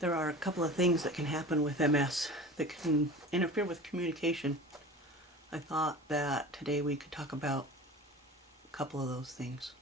There are a couple of things that can happen with MS that can interfere with communication. I thought that today we could talk about a couple of those things.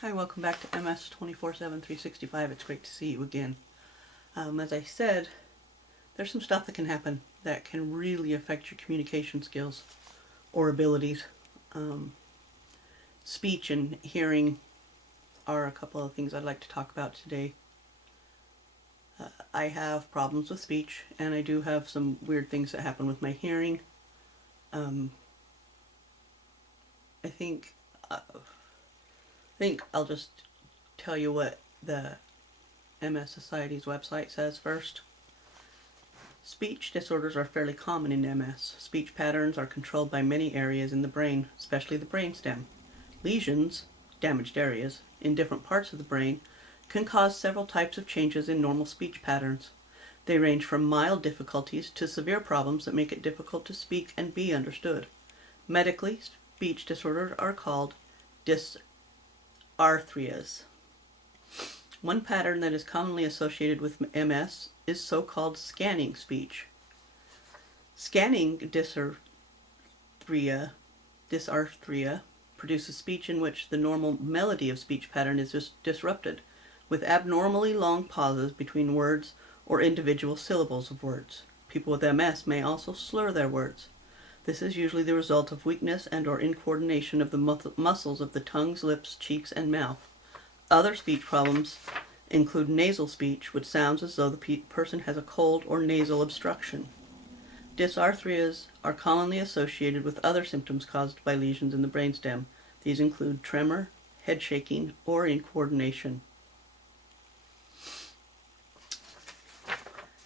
Hi, welcome back to MS 24/7 365. It's great to see you again. As I said, there's some stuff that can happen that can really affect your communication skills or abilities. Speech and hearing are a couple of things I'd like to talk about today. I have problems with speech, and I do have some weird things that happen with my hearing. I think I'll just tell you what the MS Society's website says first. Speech disorders are fairly common in MS. Speech patterns are controlled by many areas in the brain, especially the brainstem. Lesions, damaged areas, in different parts of the brain can cause several types of changes in normal speech patterns. They range from mild difficulties to severe problems that make it difficult to speak and be understood. Medically, speech disorders are called dysarthrias. One pattern that is commonly associated with MS is so-called scanning speech. Scanning dysarthria produces speech in which the normal melody of speech pattern is disrupted, with abnormally long pauses between words or individual syllables of words. People with MS may also slur their words. This is usually the result of weakness and or incoordination of the muscles of the tongues, lips, cheeks, and mouth. Other speech problems include nasal speech, which sounds as though the person has a cold or nasal obstruction. Dysarthrias are commonly associated with other symptoms caused by lesions in the brainstem. These include tremor, head shaking, or incoordination.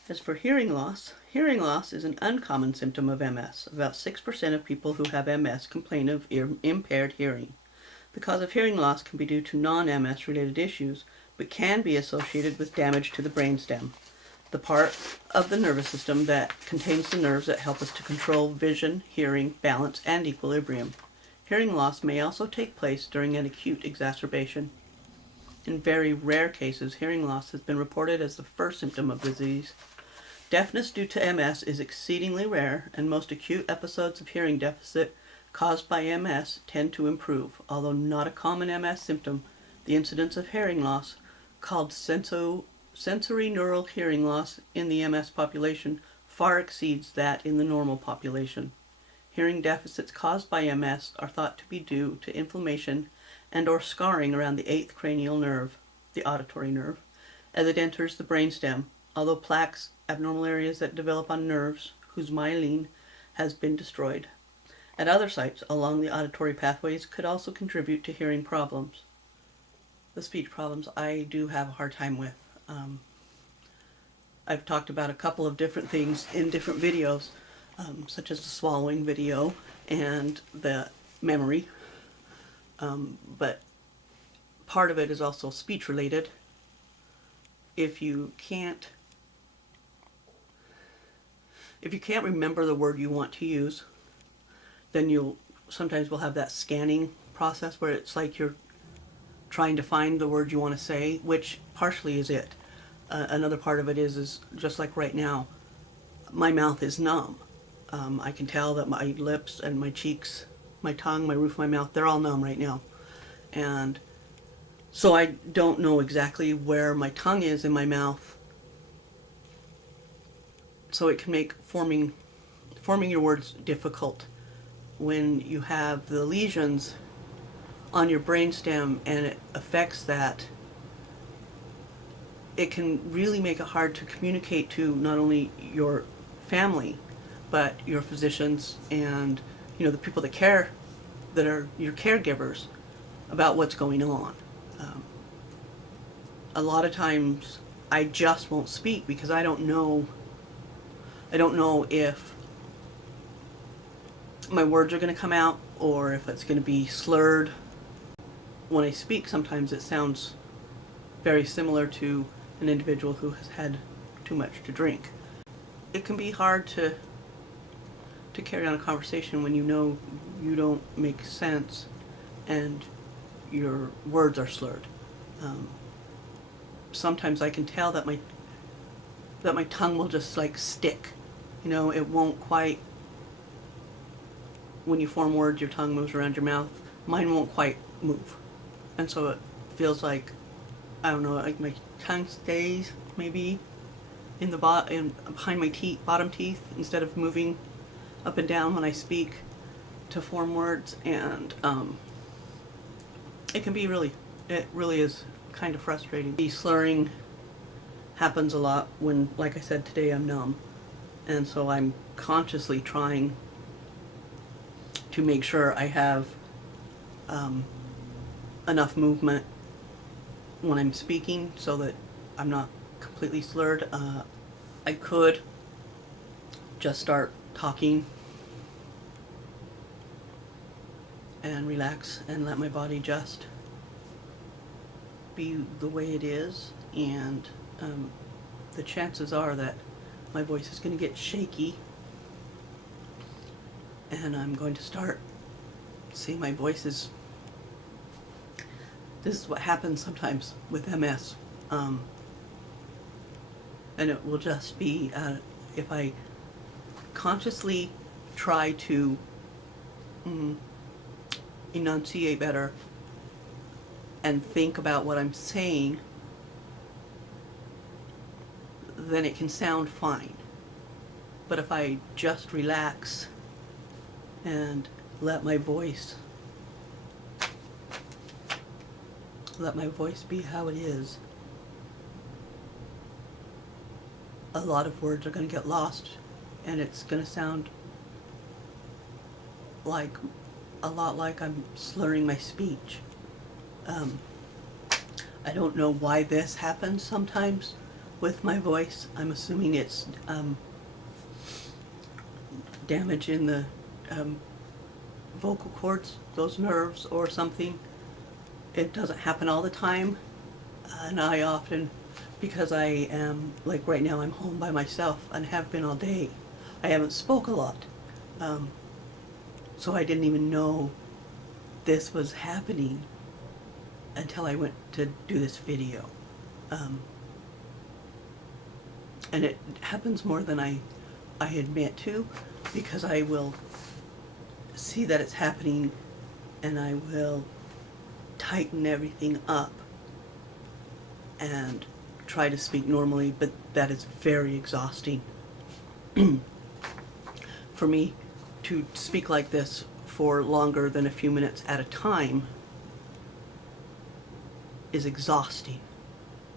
As for hearing loss is an uncommon symptom of MS. About 6% of people who have MS complain of impaired hearing. The cause of hearing loss can be due to non-MS related issues, but can be associated with damage to the brainstem, the part of the nervous system that contains the nerves that help us to control vision, hearing, balance, and equilibrium. Hearing loss may also take place during an acute exacerbation. In very rare cases, hearing loss has been reported as the first symptom of disease. Deafness due to MS is exceedingly rare, and most acute episodes of hearing deficit caused by MS tend to improve. Although not a common MS symptom, the incidence of hearing loss, called sensory neural hearing loss in the MS population, far exceeds that in the normal population. Hearing deficits caused by MS are thought to be due to inflammation and or scarring around the 8th cranial nerve, the auditory nerve, as it enters the brainstem, although plaques, abnormal areas that develop on nerves whose myelin has been destroyed at other sites along the auditory pathways could also contribute to hearing problems. The speech problems I do have a hard time with. I've talked about a couple of different things in different videos, such as the swallowing video and the memory, but part of it is also speech related. If you can't remember the word you want to use, then you'll sometimes will have that scanning process where it's like you're trying to find the word you want to say, which partially is it. Another part of it is just like right now, my mouth is numb. I can tell that my lips and my cheeks, my tongue, my roof of my mouth, they're all numb right now. And so I don't know exactly where my tongue is in my mouth. So it can make forming your words difficult when you have the lesions on your brainstem and it affects that. It can really make it hard to communicate to not only your family, but your physicians and the people that are your caregivers about what's going on. Um, a lot of times I just won't speak because I don't know if my words are going to come out or if it's going to be slurred. When I speak, sometimes it sounds very similar to an individual who has had too much to drink. It can be hard to carry on a conversation when you know you don't make sense and your words are slurred. Sometimes I can tell that my tongue will just like stick. You know, it won't quite. When you form words, your tongue moves around your mouth. Mine won't quite move, and so it feels like, I don't know, like my tongue stays maybe in behind my bottom teeth instead of moving up and down when I speak to form words, and it really is kind of frustrating. The slurring happens a lot when, like I said today, I'm numb, and so I'm consciously trying to make sure I have enough movement when I'm speaking so that I'm not completely slurred. I could just start talking and relax and let my body just be the way it is, and the chances are that my voice is going to get shaky and I'm going to start seeing my voice is. This is what happens sometimes with MS, and it will just be if I consciously try to enunciate better and think about what I'm saying, then it can sound fine. But if I just relax and let my voice be how it is, a lot of words are going to get lost, and it's going to sound like a lot like I'm slurring my speech. I don't know why this happens sometimes with my voice. I'm assuming it's damage in the vocal cords, those nerves or something. It doesn't happen all the time, and I often, because I am, like right now I'm home by myself and have been all day, I haven't spoke a lot, so I didn't even know this was happening until I went to do this video, and it happens more than I admit to, because I will see that it's happening and I will tighten everything up and try to speak normally, but that is very exhausting. For me to speak like this for longer than a few minutes at a time is exhausting.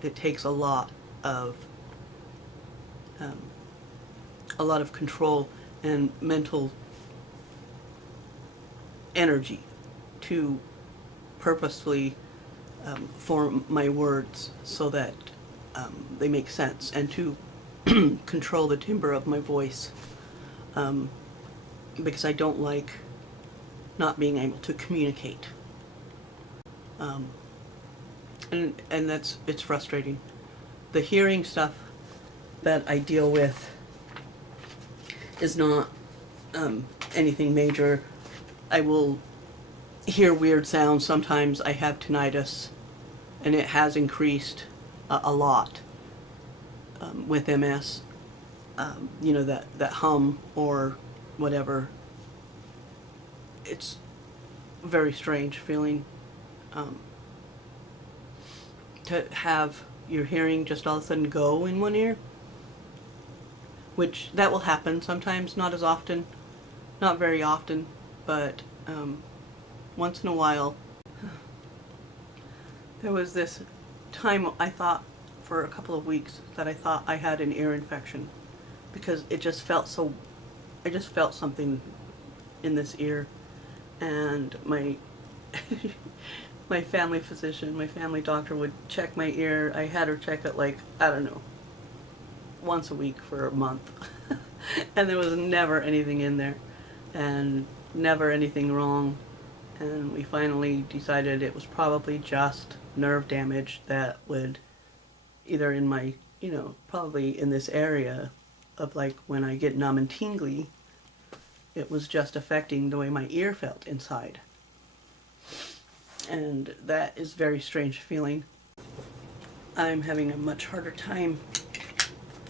It takes a lot of control and mental energy to purposefully form my words so that they make sense, and to control the timbre of my voice, because I don't like not being able to communicate, and it's frustrating. The hearing stuff that I deal with is not anything major. I will hear weird sounds. Sometimes I have tinnitus, and it has increased a lot with MS. You know, that hum or whatever. It's a very strange feeling to have your hearing just all of a sudden go in one ear, which that will happen sometimes, not as often, not very often, but once in a while. There was this time I thought for a couple of weeks that I thought I had an ear infection, because it just felt so, I just felt something in this ear, and my my family physician, my family doctor would check my ear. I had her check it like, I don't know, once a week for a month. And there was never anything in there and never anything wrong. And we finally decided it was probably just nerve damage that would either in my, probably in this area of like when I get numb and tingly, it was just affecting the way my ear felt inside. And that is very strange feeling. I'm having a much harder time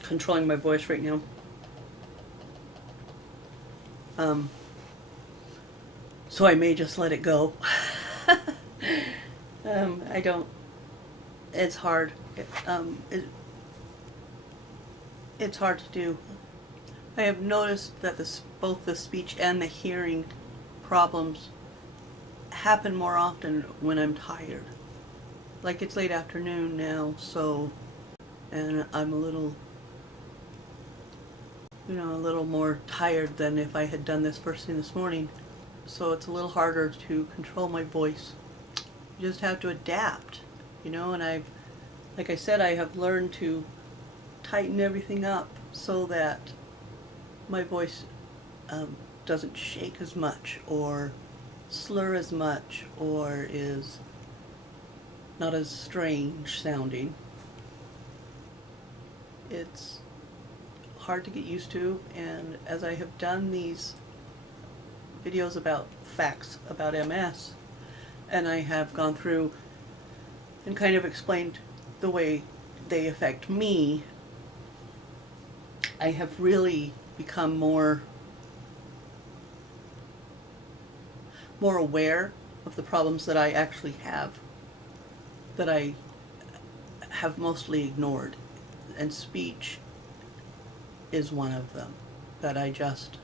controlling my voice right now. So I may just let it go. I don't, it's hard. It's hard to do. I have noticed that both the speech and the hearing problems happen more often when I'm tired. Like it's late afternoon now, and I'm a little more tired than if I had done this first thing this morning. So it's a little harder to control my voice. You just have to adapt, and like I said, I have learned to tighten everything up so that my voice doesn't shake as much or slur as much or is not as strange sounding. It's hard to get used to, and as I have done these videos about facts about MS, and I have gone through and kind of explained the way they affect me, I have really become more aware of the problems that I actually have, that I have mostly ignored, and speech is one of them that I just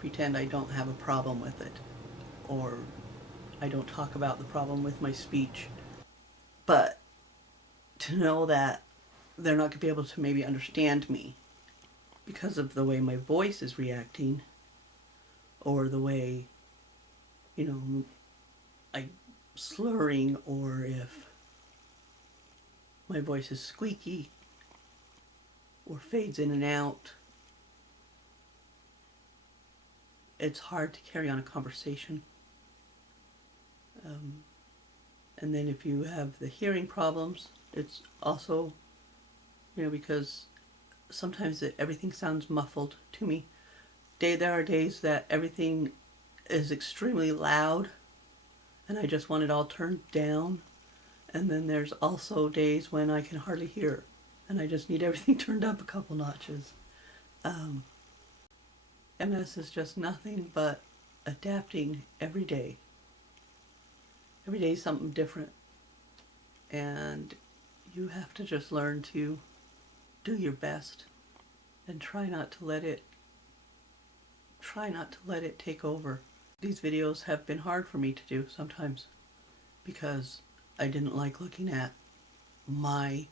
pretend I don't have a problem with it, or I don't talk about the problem with my speech. But to know that they're not going to be able to maybe understand me because of the way my voice is reacting, or the way, I'm slurring, or if my voice is squeaky or fades in and out, it's hard to carry on a conversation. And then if you have the hearing problems, it's also, because sometimes everything sounds muffled to me. There are days that everything is extremely loud and I just want it all turned down. And then there's also days when I can hardly hear and I just need everything turned up a couple notches. MS is just nothing but adapting every day. Every day is something different. And you have to just learn to do your best and try not to let it take over. These videos have been hard for me to do sometimes because I didn't like looking at my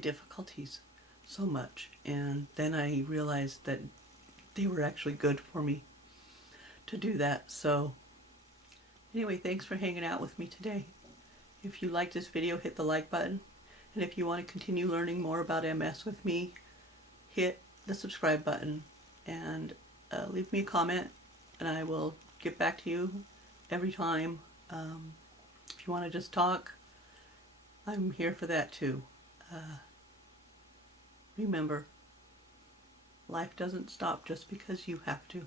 difficulties so much, and then I realized that they were actually good for me to do that. So anyway, thanks for hanging out with me today. If you liked this video, hit the like button, and if you want to continue learning more about MS with me, hit the subscribe button and leave me a comment, and I will get back to you every time. If you want to just talk, I'm here for that too. Remember, life doesn't stop just because you have to.